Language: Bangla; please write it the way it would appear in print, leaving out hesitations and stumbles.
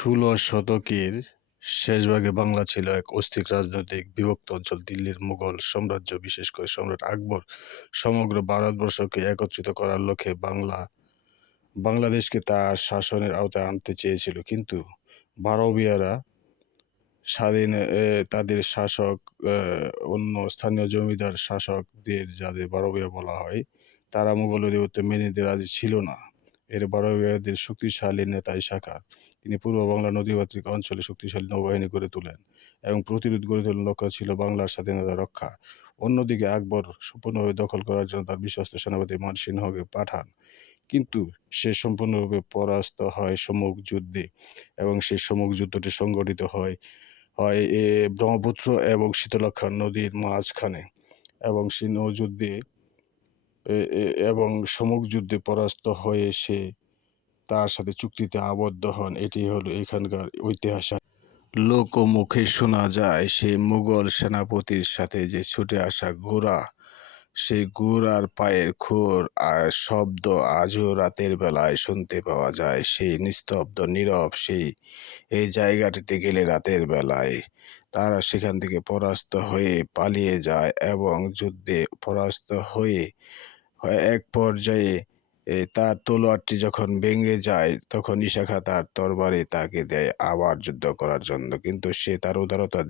১৬ শতকের শেষভাগে বাংলা ছিল এক অস্থির রাজনৈতিক বিভক্ত অঞ্চল। দিল্লির মুঘল সাম্রাজ্য, বিশেষ করে সম্রাট আকবর, সমগ্র ভারতবর্ষকে একত্রিত করার লক্ষ্যে বাংলাদেশকে তার শাসনের আওতায় আনতে চেয়েছিল। কিন্তু বারবিয়ারা তাদের শাসক, অন্য স্থানীয় জমিদার শাসকদের, যাদের বারবিয়া বলা হয়, তারা মুঘল আধিপত্য মেনে নিতে রাজি ছিল না। এর বারবিয়াদের শক্তিশালী নেতা ইসাখা, তিনি পূর্ব বাংলা নদীমাতৃক অঞ্চলে শক্তিশালী নৌবাহিনী গড়ে তোলেন এবং প্রতিরোধ গড়ে তোলার লক্ষ্য ছিল বাংলার স্বাধীনতা রক্ষা। অন্যদিকে আকবর সম্পূর্ণভাবে দখল করার জন্য তার বিশ্বস্ত সেনাপতি মান সিংহকে পাঠান, কিন্তু সে সম্পূর্ণরূপে পরাস্ত হয় সম্মুখ যুদ্ধে, এবং সেই সম্মুখ যুদ্ধটি সংগঠিত হয় হয় ব্রহ্মপুত্র এবং শীতলক্ষ্যা নদীর মাঝখানে। এবং সেই নৌযুদ্ধে এবং সম্মুখ যুদ্ধে পরাস্ত হয়ে সে তার সাথে চুক্তিতে আবদ্ধ হন। এটি হলো এখানকার ঐতিহাস। লোকমুখে শোনা যায়, সেই মুঘল সেনাপতির সাথে যে ছুটে আসা ঘোড়া, সেই ঘোড়ার পায়ের খুর আর শব্দ আজও রাতের বেলায় শুনতে পাওয়া যায়। সেই নিস্তব্ধ নীরব এই জায়গাটিতে গেলে রাতের বেলায় তারা সেখান থেকে পরাস্ত হয়ে পালিয়ে যায়, এবং যুদ্ধে পরাস্ত হয়ে এক পর্যায়ে তার তলোয়ারটি যখন ভেঙে যায়, তখন ইসাখা তার তরবারি তাকে দেয় আবার যুদ্ধ করার জন্য। কিন্তু সে তার উদারতা